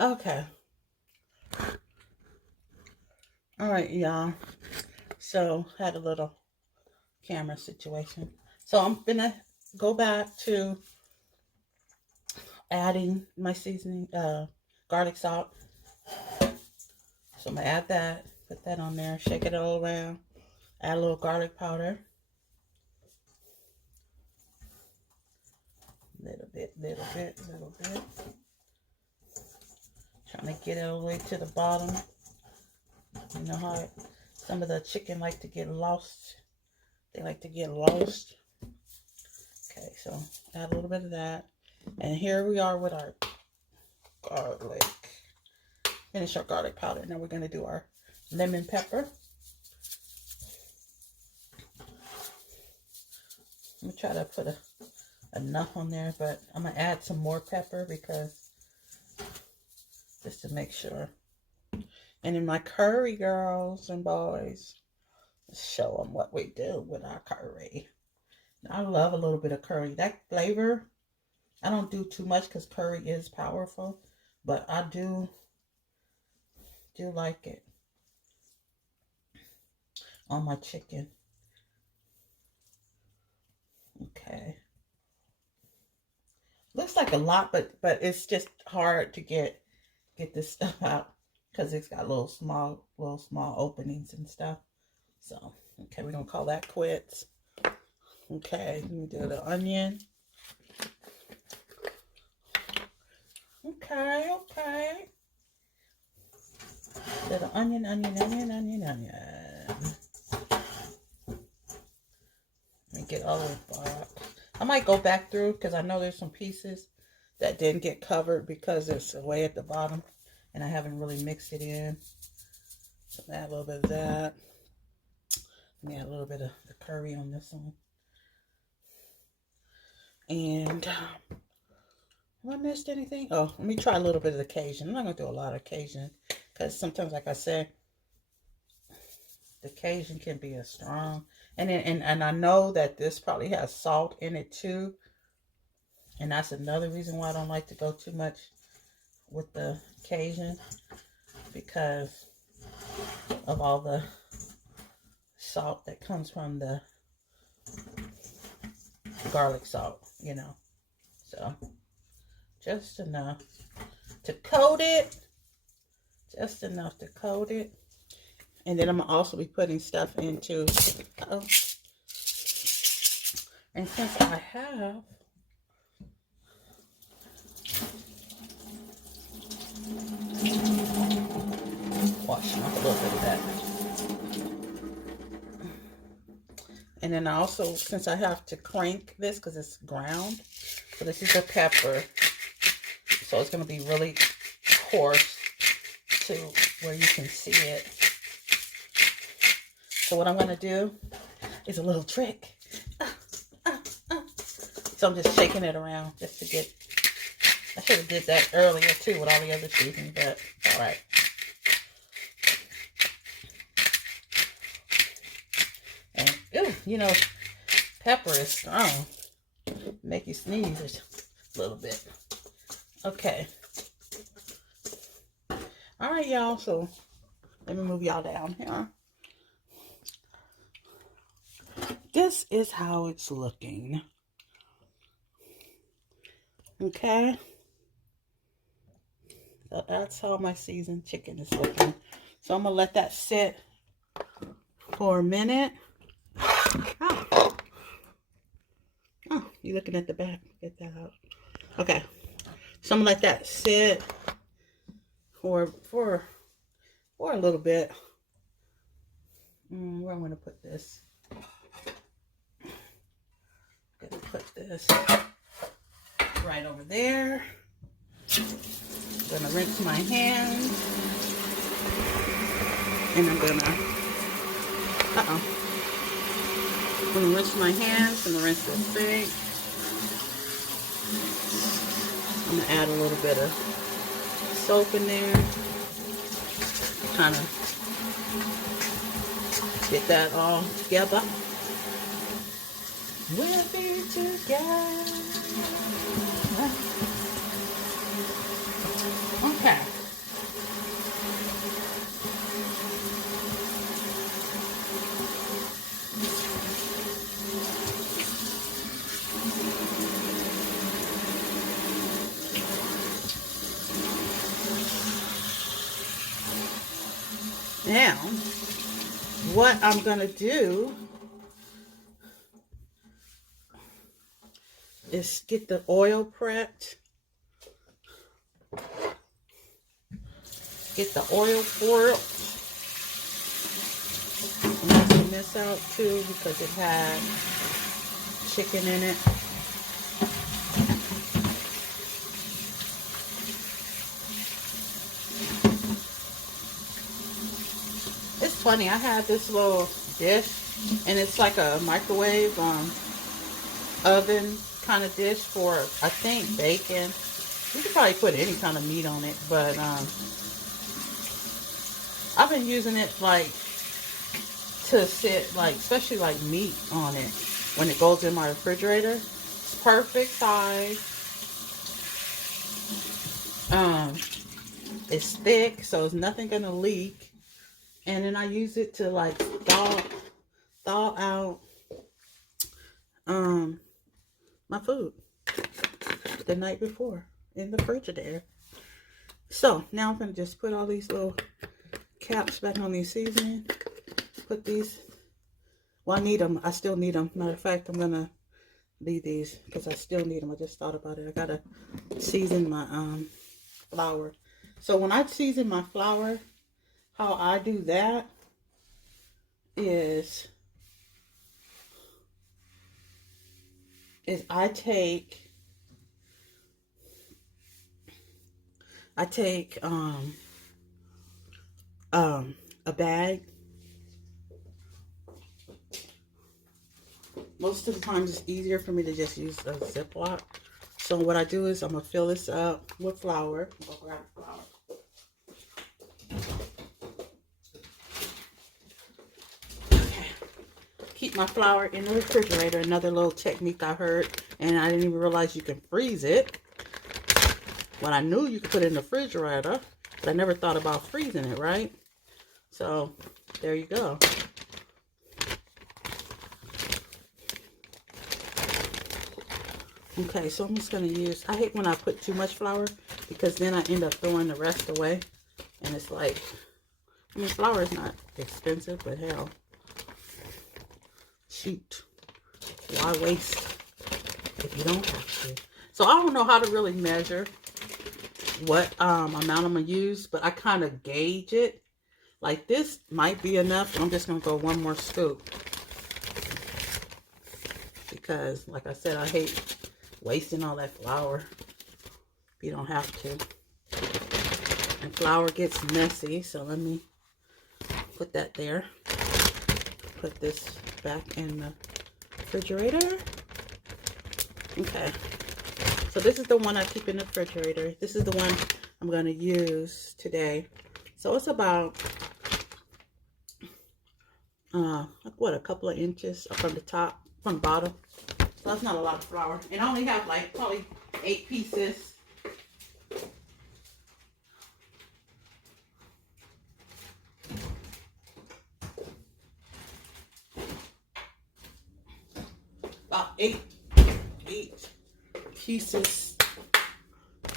Okay. All right, y'all. So, had a little camera situation. So, I'm gonna go back to adding my seasoning, garlic salt. So, I'm gonna add that, put that on there, shake it all around, add a little garlic powder. Little bit, little bit, little bit. Trying to get it all the way to the bottom. You know how some of the chicken like to get lost. They like to get lost. Okay, so add a little bit of that. And here we are with our garlic. Finish our garlic powder. Now we're going to do our lemon pepper. I'm going to try to put enough on there, but I'm going to add some more pepper because just to make sure. And in my curry, girls and boys, show them what we do with our curry. I love a little bit of curry. That flavor, I don't do too much because curry is powerful, but I do like it on my chicken. Okay. Looks like a lot, but it's just hard to get this stuff out because it's got little small openings and stuff. So, okay, we're gonna call that quits. Okay, let me do the onion. Okay. So the onion. Let me get all of that. I might go back through because I know there's some pieces that didn't get covered because it's way at the bottom and I haven't really mixed it in. So add a little bit of that. Let me add a little bit of the curry on this one. And have I missed anything? Oh, let me try a little bit of the Cajun. I'm not going to do a lot of Cajun because sometimes, like I said, the Cajun can be a strong. And I know that this probably has salt in it too. And that's another reason why I don't like to go too much with the Cajun, because of all the salt that comes from the garlic salt, you know. So just enough to coat it. Just enough to coat it. And then I'm going to also be putting stuff into, and since I have, washing off a little bit of that. And then I also, since I have to crank this because it's ground, so this is a pepper, so it's going to be really coarse to where you can see it. So what I'm going to do is a little trick. So I'm just shaking it around just to get, I should have did that earlier too with all the other seasoning, but all right. And, ooh, you know, pepper is strong. Make you sneeze a little bit. Okay. All right, y'all. So let me move y'all down here. This is how it's looking. Okay. So that's how my seasoned chicken is looking. So I'm going to let that sit for a minute. Oh, you're looking at the back. Get that out. Okay. So I'm going to let that sit for a little bit. Where I'm going to put this. I'm going to put this right over there. I'm going to rinse my hands. And I'm going to, I'm going to rinse my hands. I'm going to rinse the sink. I'm going to add a little bit of soap in there. Kind of get that all together. We'll be together. Okay. Now, what I'm going to do is get the oil prepped. Get the oil poured. I'm mixing this out too because it had chicken in it. It's funny, I had this little dish and it's like a microwave oven kind of dish for, I think, bacon. You could probably put any kind of meat on it, but I've been using it like to sit, like, especially like meat on it when it goes in my refrigerator. It's perfect size. It's thick, so it's nothing gonna leak. And then I use it to like thaw out my food the night before in the Frigidaire. So now I'm gonna just put all these little caps back on these seasoning. Put these. Well, I need them. I still need them. Matter of fact, I'm gonna leave these because I still need them. I just thought about it. I gotta season my flour. So when I season my flour, how I do that is I take a bag. Most of the time it's easier for me to just use a Ziploc. So what I do is I'm gonna fill this up with flour. I'll grab flour. Keep my flour in the refrigerator. Another little technique I heard, and I didn't even realize you can freeze it. Well, I knew you could put it in the refrigerator, but I never thought about freezing it, right? So there you go. Okay, so I'm just going to use, I hate when I put too much flour because then I end up throwing the rest away. And it's like, I mean, flour is not expensive, but hell, shoot, why waste if you don't have to? So I don't know how to really measure what amount I'm going to use, but I kind of gauge it. Like this might be enough. I'm just going to go one more scoop. Because, like I said, I hate wasting all that flour if you don't have to. And flour gets messy, so let me put that there. Put this back in the refrigerator. Okay. So this is the one I keep in the refrigerator. This is the one I'm going to use today. So it's about, what, a couple of inches from the top, from the bottom. So that's not a lot of flour. And I only have like probably 8 pieces. About eight pieces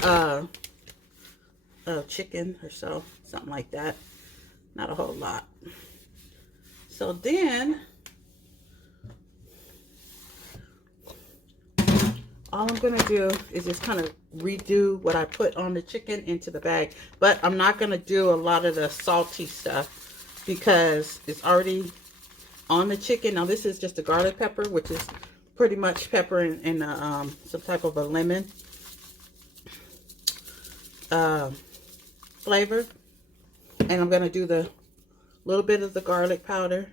of chicken or so, something like that. Not a whole lot. So then all I'm going to do is just kind of redo what I put on the chicken into the bag. But I'm not going to do a lot of the salty stuff because it's already on the chicken. Now this is just a garlic pepper, which is pretty much pepper and some type of a lemon flavor. And I'm going to do the little bit of the garlic powder.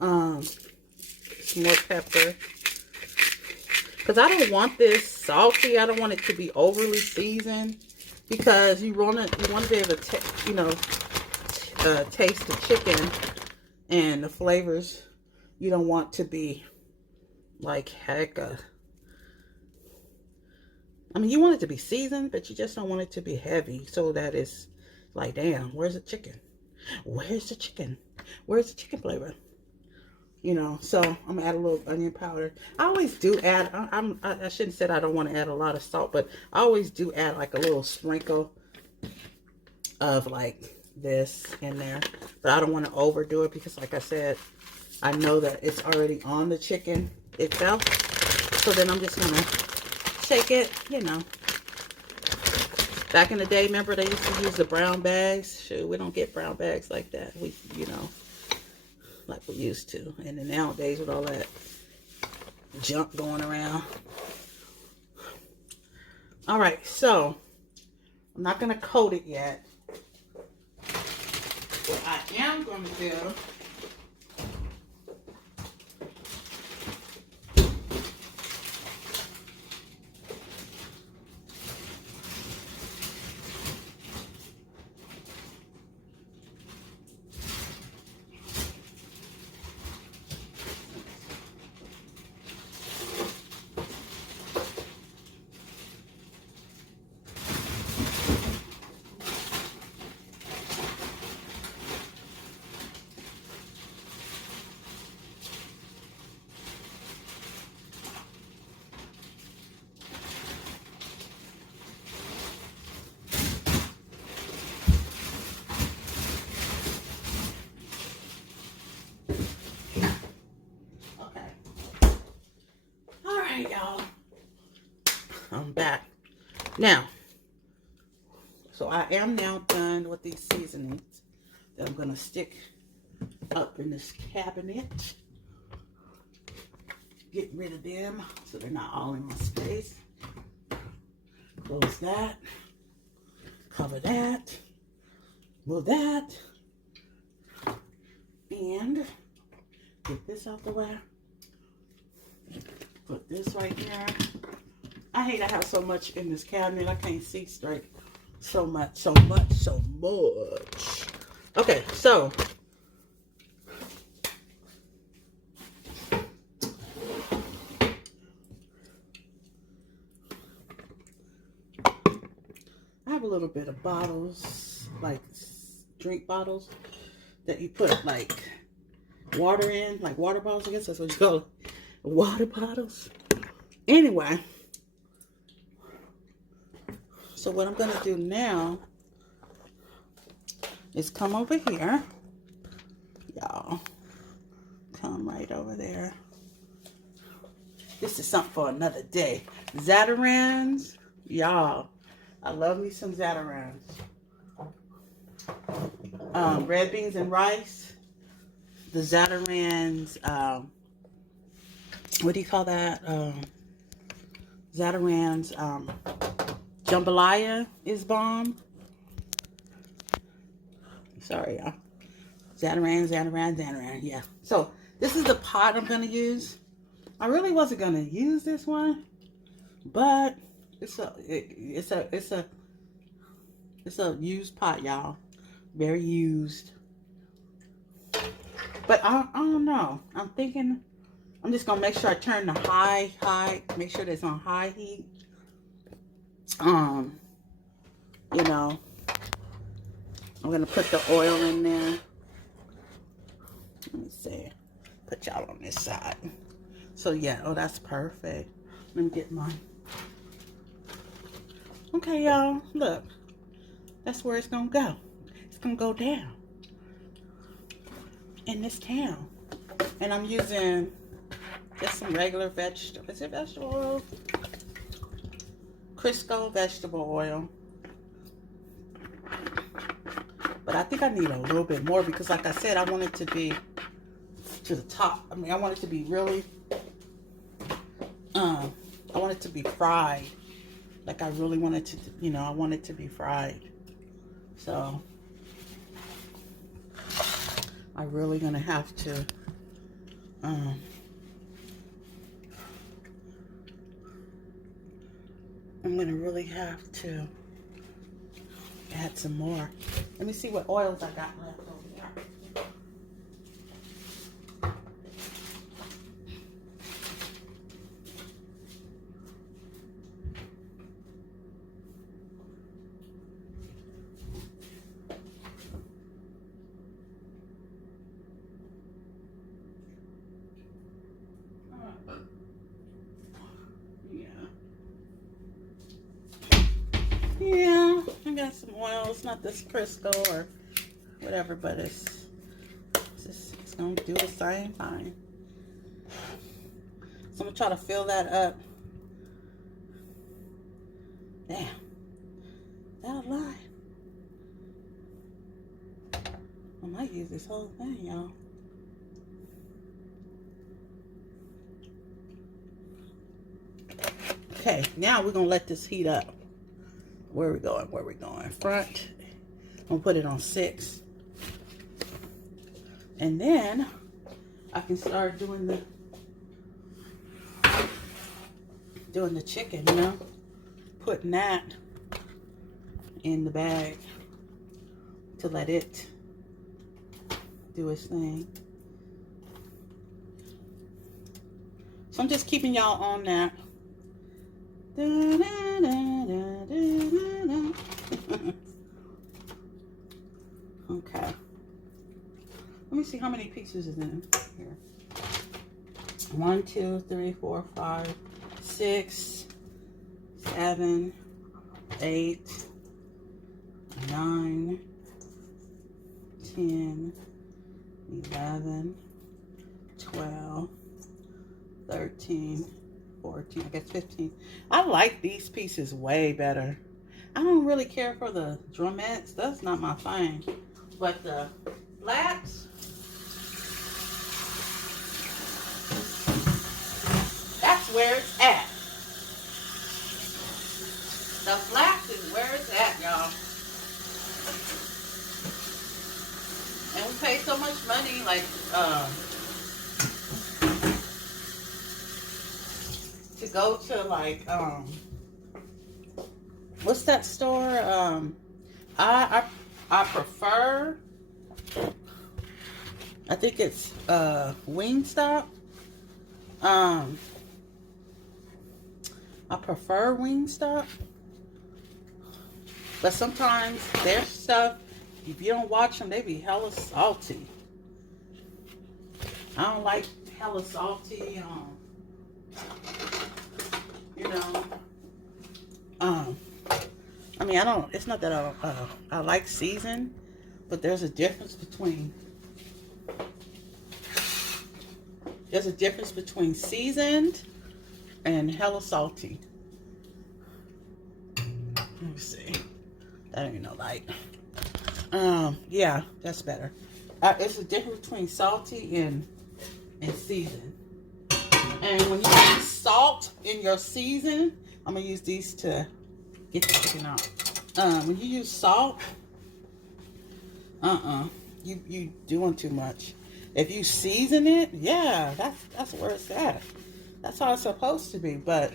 Some more pepper. Because I don't want this salty. I don't want it to be overly seasoned. Because you want to be able to, taste the chicken and the flavors. You don't want to be like hecka. I mean, you want it to be seasoned, but you just don't want it to be heavy. So that it's like, damn, where's the chicken? Where's the chicken? Where's the chicken flavor? So I'm gonna add a little onion powder. I always do add, I shouldn't have said I don't want to add a lot of salt, but I always do add like a little sprinkle of like this in there. But I don't want to overdo it because like I said, I know that it's already on the chicken itself. So then I'm just going to shake it, you know. Back in the day, remember they used to use the brown bags? Shoot, we don't get brown bags like that. We, you know, like we used to. And then nowadays with all that junk going around. All right, so I'm not going to coat it yet. What I am going to do, y'all, I'm back now. So I am now done with these seasonings that I'm gonna stick up in this cabinet. Get rid of them so they're not all in my space. Close that, cover that, move that, and get this out the way. Put this right here. I hate I have so much in this cabinet. I can't see straight. So much. Okay, so I have a little bit of bottles, like drink bottles that you put like water in, like water bottles. I guess that's what you call it. Water bottles. Anyway, so what I'm gonna do now is come over here, y'all. Come right over there. This is something for another day. Zatarans, y'all. I love me some Zatarans. Red beans and rice. The Zatarans. What do you call that? Zatarans. Jambalaya is bomb. Sorry, y'all. Zataran. Yeah. So this is the pot I'm gonna use. I really wasn't gonna use this one, but it's a used pot, y'all. Very used. But I don't know. I'm thinking I'm just gonna make sure I turn the high. Make sure it's on high heat. You know, I'm gonna put the oil in there. Let me see. Put y'all on this side. So yeah, oh, that's perfect. Let me get mine. Okay, y'all, look. That's where it's gonna go. It's gonna go down in this town. And I'm using just some regular vegetable. Is it vegetable oil? Crisco vegetable oil. But I think I need a little bit more because like I said, I want it to be to the top. I mean, I want it to be really, I want it to be fried. Like I really want it to, you know, I want it to be fried. So I'm really gonna have to, I'm gonna really have to add some more. Let me see what oils I got left over there. Yeah, I got some oil. It's not this Crisco or whatever, but it's gonna do the same thing. So I'm gonna try to fill that up. Damn, that lie. I might use this whole thing, y'all. Okay, now we're gonna let this heat up. Where are we going? Where are we going? Front. I'm gonna put it on 6. And then I can start doing the chicken, you know? Putting that in the bag to let it do its thing. So I'm just keeping y'all on that. Okay. Let me see how many pieces is in here. 1, 2, 3, 4, 5, 6, 7, 8, 9, 10, 11, 12, 13, 14, I guess 15. I like these pieces way better. I don't really care for the drumettes. That's not my thing. But the flats, that's where it's at. The flats is where it's at, y'all. And we pay so much money, like, to go to, like, what's that store? I prefer, I think it's Wingstop. I prefer Wingstop. But sometimes their stuff, if you don't watch them, they be hella salty. I don't like hella salty, you know. I mean, it's not that I like season, but there's a difference between seasoned and hella salty. Let me see. That ain't no light. Yeah, that's better. It's a difference between salty and seasoned. And when you use salt in your season, I'm gonna use these to get the chicken out. When you use salt, you doing too much. If you season it, yeah, that's where it's at. That's how it's supposed to be. But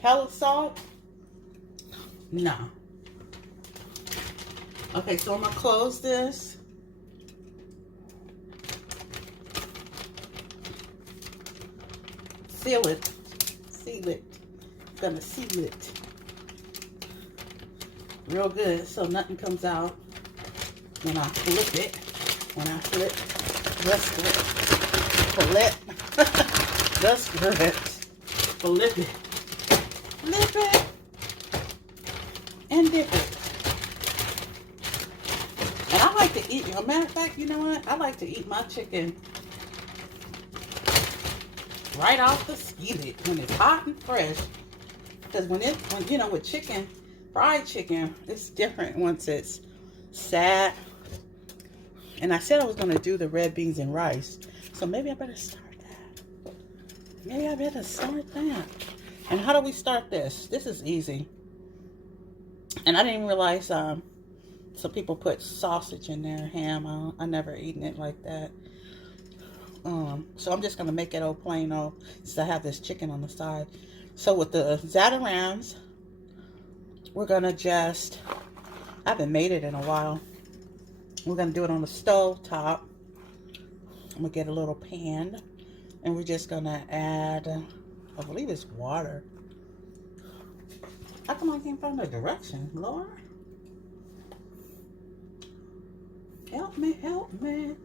hella salt, no. Okay, so I'm gonna close this. Seal it. Seal it. Gonna seal it real good so nothing comes out when I flip it. When I flip, let's flip, flip, let's flip it, flip it, and dip it. And I like to eat. As a matter of fact, you know what? I like to eat my chicken right off the skillet when it's hot and fresh. Because when you know, with chicken, fried chicken, it's different once it's sat. And I said I was going to do the red beans and rice. So maybe I better start that. Maybe I better start that. And how do we start this? This is easy. And I didn't even realize some people put sausage in there, ham. I never eaten it like that. So I'm just going to make it old plain old since I have this chicken on the side. So with the Zatarans, we're going to just, I haven't made it in a while. We're going to do it on the stove top. I'm going to get a little pan. And we're just going to add, I believe it's water. How come I can't find the direction, Lord? Help me, help me.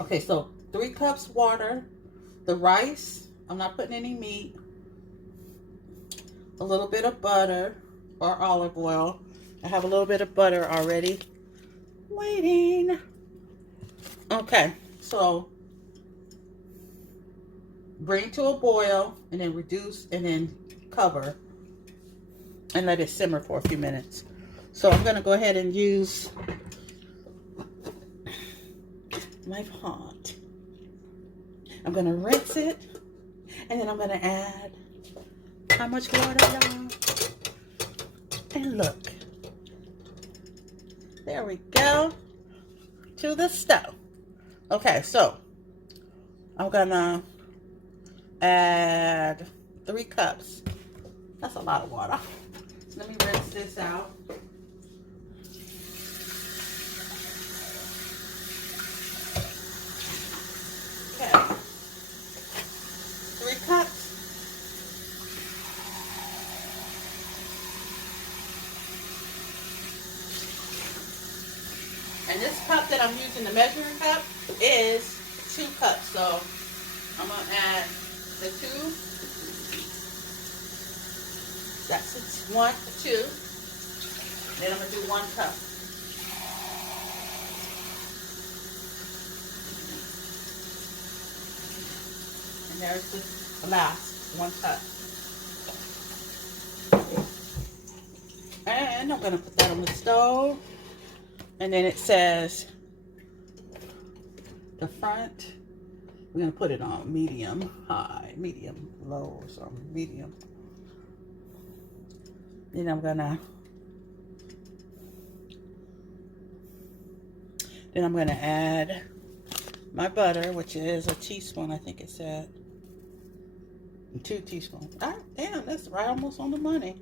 Okay, so 3 cups water. The rice, I'm not putting any meat. a little bit of butter or olive oil. I have a little bit of butter already waiting. Okay, so bring to a boil and then reduce and then cover and let it simmer for a few minutes. So I'm going to go ahead and use my pot. I'm going to rinse it and then I'm going to add how much water, y'all? And look, there we go, to the stove. Okay, so I'm going to add 3 cups. That's a lot of water. So let me rinse this out. Okay, 3 cups. And this cup that I'm using, the measuring cup, is 2 cups. So I'm going to add the 2. That's it. 1, 2. Then I'm going to do 1 cup. And there's the last 1 cup. And I'm going to put that on the stove. And then it says the front, we're going to put it on medium high, medium low or something, medium. Then I'm going to add my butter, which is a teaspoon, I think it said. 2 teaspoons. Ah, damn, that's right almost on the money.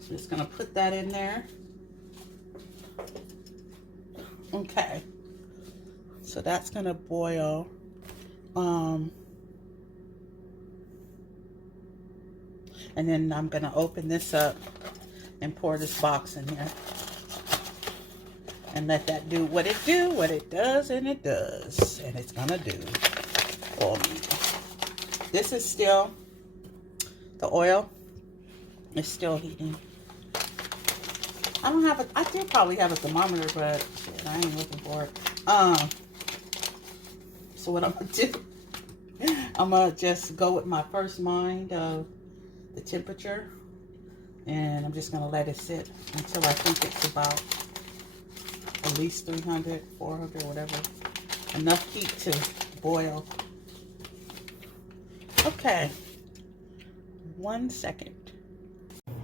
So just gonna put that in there. Okay. So that's gonna boil. And then I'm gonna open this up and pour this box in here. And let that do what it does, and it does. And it's gonna do for me. This is still, the oil is still heating. I don't have I do probably have a thermometer, but shit, I ain't looking for it. So what I'm gonna do, I'm gonna just go with my first mind of the temperature. And I'm just gonna let it sit until I think it's about at least 300, 400, whatever. Enough heat to boil. Okay. 1 second.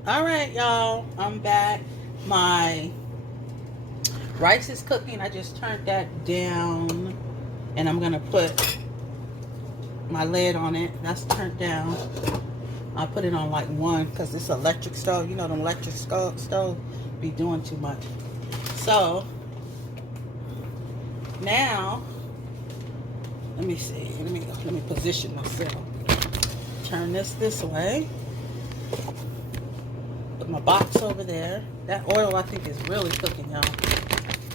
All right, y'all. I'm back. My rice is cooking. I just turned that down. And I'm going to put my lid on it. That's turned down. I'll put it on like 1 because this electric stove, you know, the electric stove be doing too much. So now, let me see. Let me position myself. Turn this way. Put my box over there. That oil, I think, is really cooking, y'all.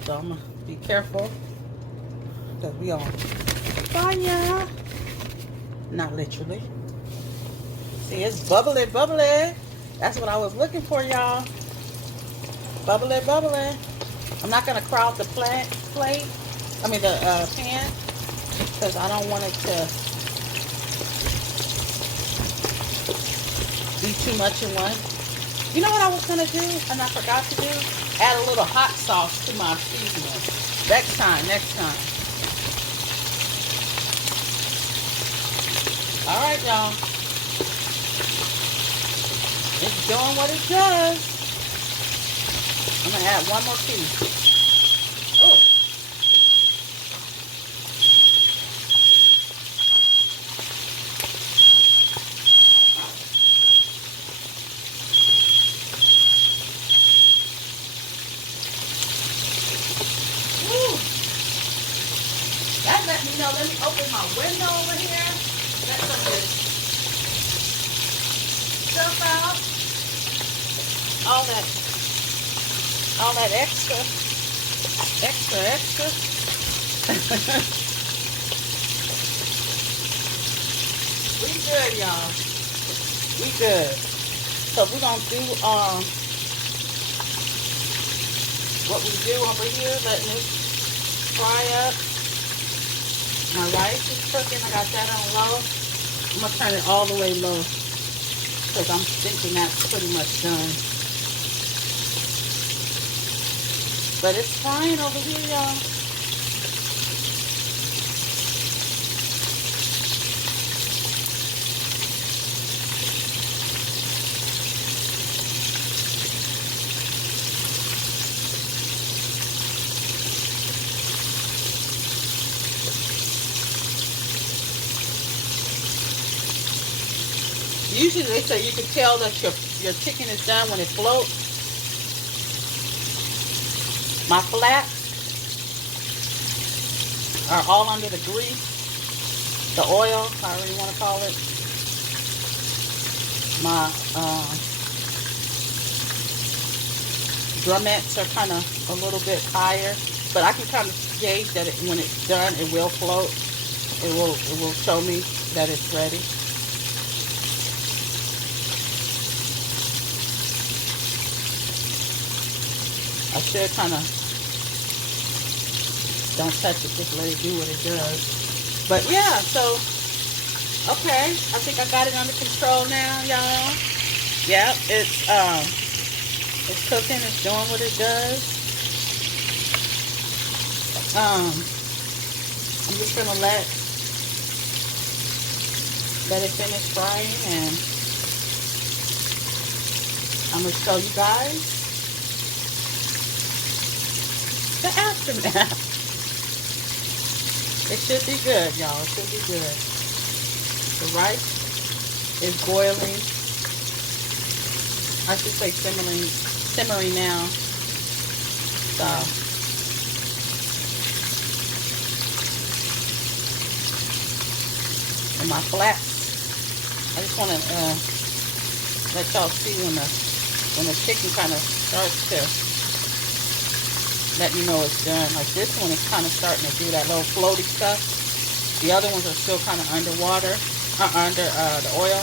So I'm gonna be careful because we on fire. Not literally. See, it's bubbly. That's what I was looking for, y'all. Bubbly. I'm not gonna crowd the pan, because I don't want it to be too much in one. You know what I was gonna do, and I forgot to do? Add a little hot sauce to my seasoning. Next time. All right, y'all. It's doing what it does. I'm gonna add 1 more piece. Oh. That let me know. Let me open my window over here. Let some of this stuff out. All that extra. good, y'all. We good. So we're gonna do what we do over here, letting it fry up. My rice is cooking. I got that on low. I'm gonna turn it all the way low because I'm thinking that's pretty much done. But it's frying over here, y'all. Usually they say you can tell that your chicken is done when it floats. My flats are all under the grease, the oil, however you want to call it. My drumettes are kind of a little bit higher, but I can kind of gauge that when it's done, it will float. It will show me that it's ready. I should kind of don't touch it, just let it do what it does. But yeah, so okay, I think I got it under control now, y'all. Yeah, it's cooking, it's doing what it does. I'm just gonna let it finish frying, and I'm gonna show you guys the aftermath. It should be good, y'all. It should be good. The rice is boiling. I should say simmering now. So and my flats, I just want to let y'all see when the chicken kind of starts to let me know it's done. Like this one is kind of starting to do that little floaty stuff. The other ones are still kind of underwater, under the oil.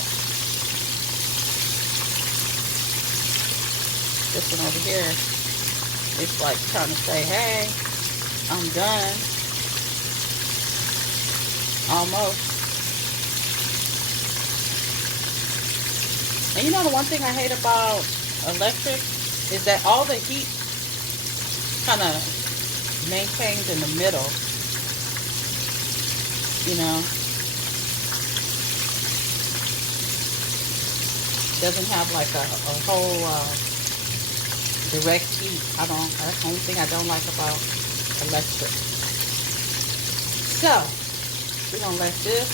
This one over here, it's like trying to say, hey, I'm done. Almost. And you know the one thing I hate about electric is that all the heat kind of maintained in the middle, you know, doesn't have like a whole direct heat. That's the only thing I don't like about electric. So we're gonna let this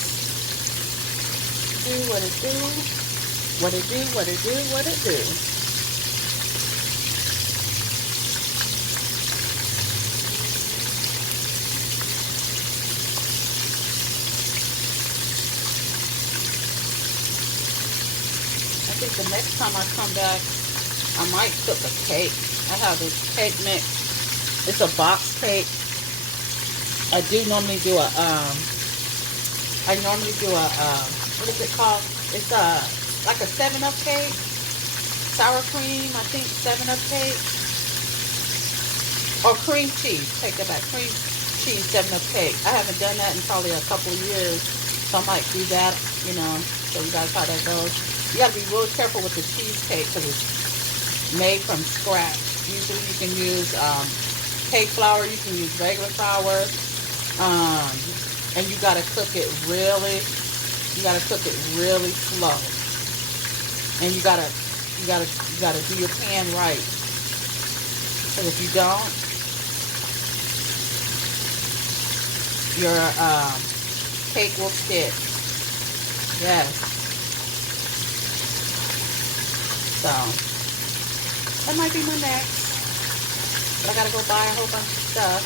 do what it do, what it do, what it do, what it do. I think the next time I come back, I might cook a cake. I have this cake mix. It's a box cake. I do normally do what is it called? It's like a 7-Up cake. Sour cream, I think 7-Up cake. Or cream cheese. Take that back. Cream cheese 7-Up cake. I haven't done that in probably a couple of years. So I might do that, you know, show you guys how that goes. You got to be really careful with the cheesecake because it's made from scratch. Usually you can use cake flour, you can use regular flour, and you got to cook it really slow. And you gotta do your pan right. Because if you don't, your cake will stick. Yes. So, that might be my next. But I gotta go buy a whole bunch of stuff.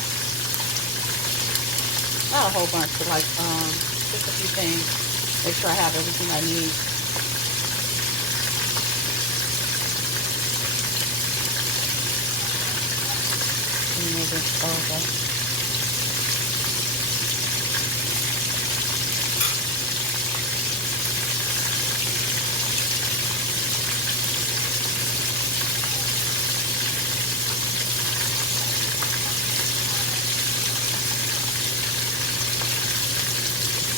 Not a whole bunch, but like, just a few things. Make sure I have everything I need. Okay.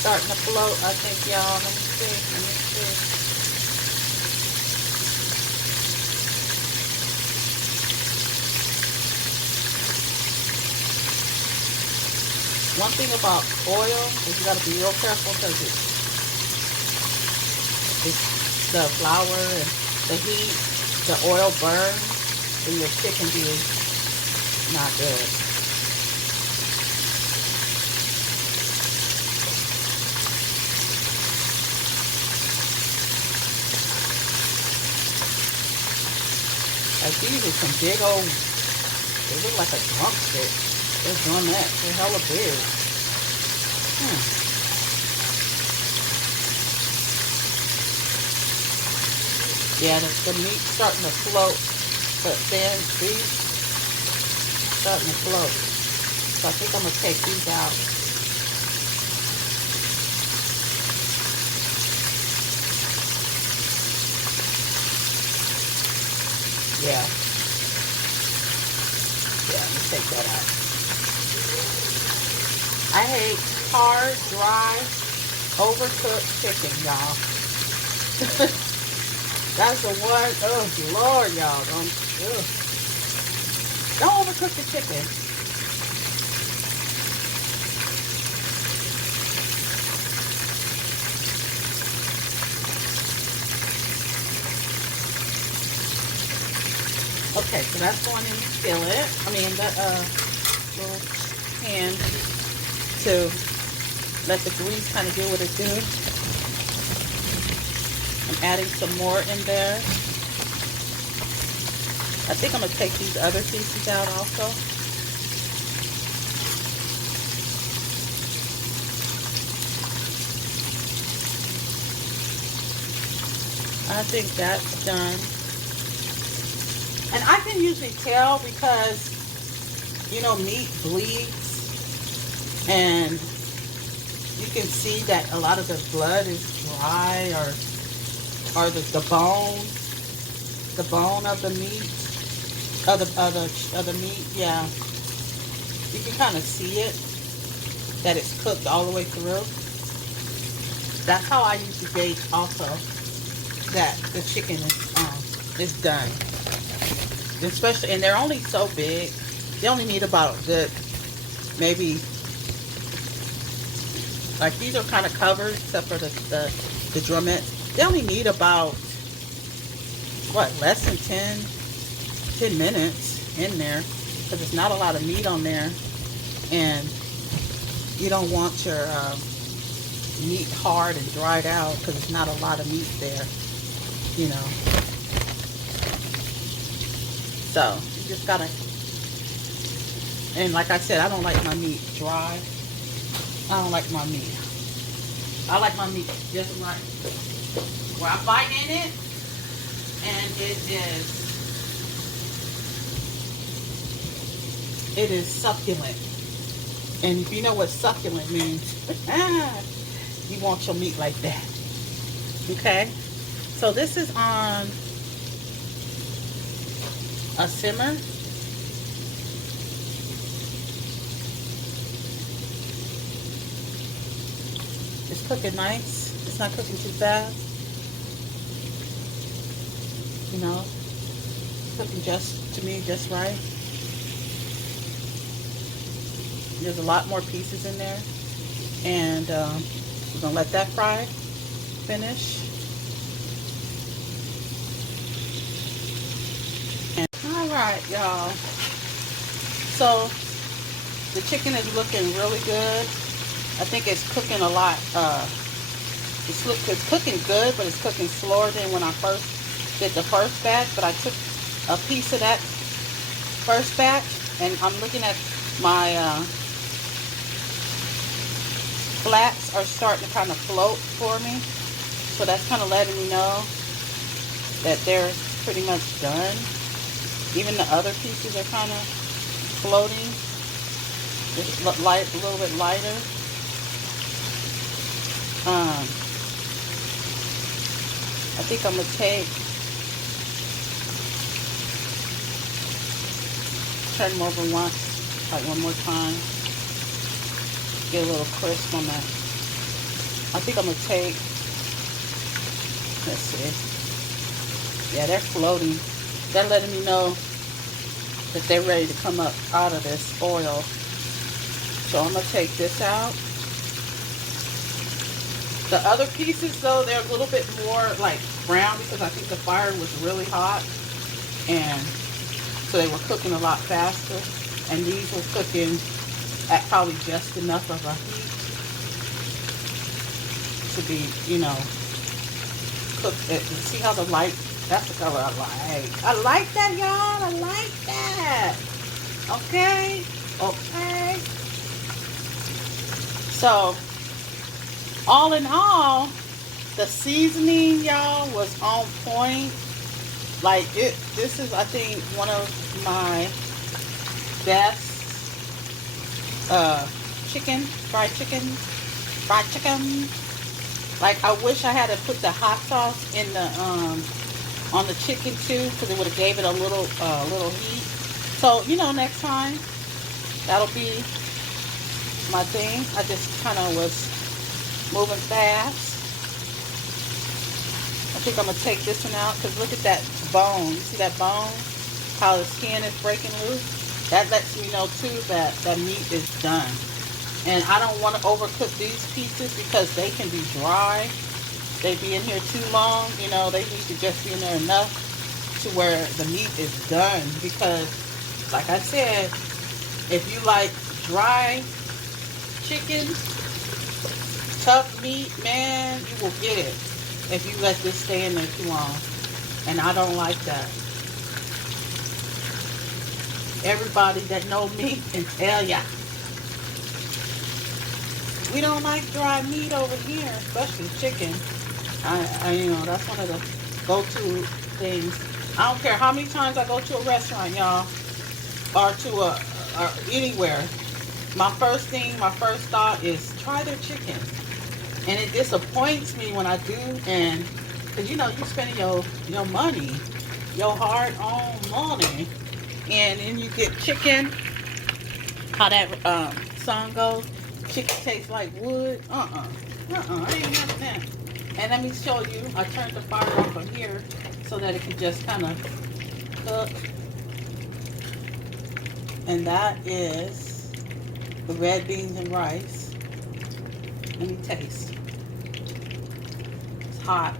starting to float, I think, y'all. Let me see. Let me see. One thing about oil is you got to be real careful because it's the flour and the heat, the oil burns, and your chicken be not good. Like these are some big old, they look like a drumstick. They're drumettes. They're hella big. Yeah, the meat's starting to float. But then, see? Starting to float. So I think I'm going to take these out. Yeah. Yeah, let me take that out. I hate hard, dry, overcooked chicken, y'all. That's the one. Oh, Lord, y'all. Don't overcook the chicken. Okay, so that's going in the skillet. I mean, the little pan to let the grease kind of do what it do. I'm adding some more in there. I think I'm going to take these other pieces out also. I think that's done. And I can usually tell because, you know, meat bleeds. And you can see that a lot of the blood is dry or the bone of the meat, of the meat, yeah. You can kind of see it, that it's cooked all the way through. That's how I usually gauge also that the chicken is done. Especially, and they're only so big. They only need about a good, maybe, like these are kind of covered except for the drumette. They only need about, what, less than 10 minutes in there because it's not a lot of meat on there. And you don't want your meat hard and dried out because it's not a lot of meat there, you know. So you just gotta, and like I said, I don't like my meat dry. I don't like my meat. I like my meat just like where I bite in it, and it is succulent. And if you know what succulent means, you want your meat like that. Okay, so this is on a simmer. It's cooking nice. It's not cooking too fast. You know, cooking just, to me, just right. There's a lot more pieces in there. And we're going to let that fry, finish. And, all right, y'all. So the chicken is looking really good. I think it's cooking a lot. It's cooking good, but it's cooking slower than when I first did the first batch. But I took a piece of that first batch, and I'm looking at my flats are starting to kind of float for me. So that's kind of letting me know that they're pretty much done. Even the other pieces are kind of floating. It's light, a little bit lighter. I think I'm going to turn them over once, like one more time. Get a little crisp on that I think I'm going to take, let's see. Yeah, they're floating. They're letting me know that they're ready to come up out of this oil. So I'm going to take this out. The other pieces, though, they're a little bit more like brown because I think the fire was really hot. And so they were cooking a lot faster. And these were cooking at probably just enough of a heat to be, you know, cooked. See how the light, that's the color I like. I like that, y'all. I like that. Okay. Okay. So, all in all, the seasoning, y'all, was on point. Like, this is, I think, one of my best fried chicken. Like, I wish I had to put the hot sauce in the on the chicken too, because it would have gave it a little heat. So, you know, next time that'll be my thing. I just kind of was moving fast. I think I'm gonna take this one out because look at that bone. You see that bone? How the skin is breaking loose? That lets me know too that the meat is done. And I don't want to overcook these pieces because they can be dry. They be in here too long. You know, they need to just be in there enough to where the meat is done. Because, like I said, if you like dry chicken, tough meat, man, you will get it if you let this stay in there too long. And I don't like that. Everybody that know me can tell ya. We don't like dry meat over here, especially chicken. I you know, that's one of the go-to things. I don't care how many times I go to a restaurant, y'all, or to or anywhere. My first thought is try their chicken. And it disappoints me when I do, and because you know you're spending your money, your hard-earned money, and then you get chicken. How that song goes, chicken tastes like wood. I ain't having that. And let me show you. I turned the fire off from here so that it can just kind of cook. And that is the red beans and rice. Let me taste. It's hot.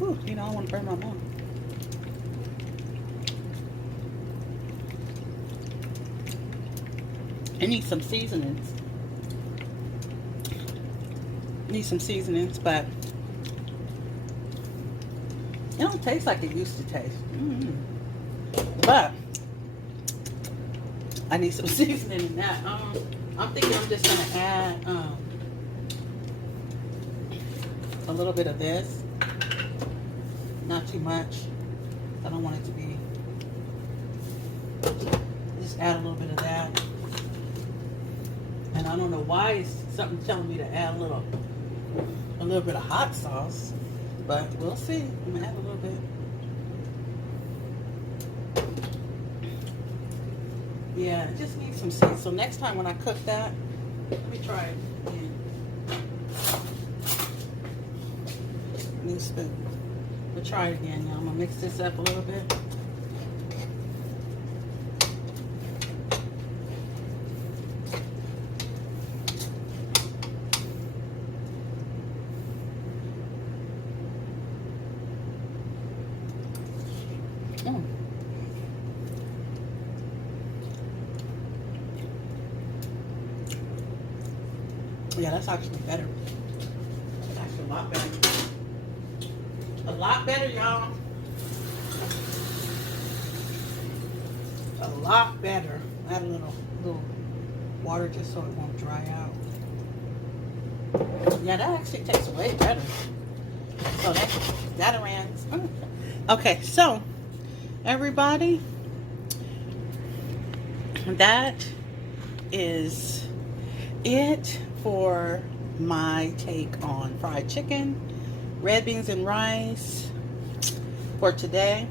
Ooh, you know, I want to burn my mouth. I need some seasonings. But it don't taste like it used to taste. But I need some seasoning in that. I'm thinking I'm just gonna add a little bit of this. Not too much. I don't want it to be. Just add a little bit of that. And I don't know why it's something telling me to add a little bit of hot sauce, but we'll see. I'm gonna add a little bit. Yeah, it just needs some seasoning. So next time when I cook that, let me try it again. New spoon. We'll try it again now. I'm gonna mix this up a little bit. Yeah, that's actually better. That's actually a lot better. A lot better, y'all. A lot better. Add a little water just so it won't dry out. Yeah, that actually tastes way better. So that around. Okay, so everybody, that is it for my take on fried chicken, red beans and rice for today.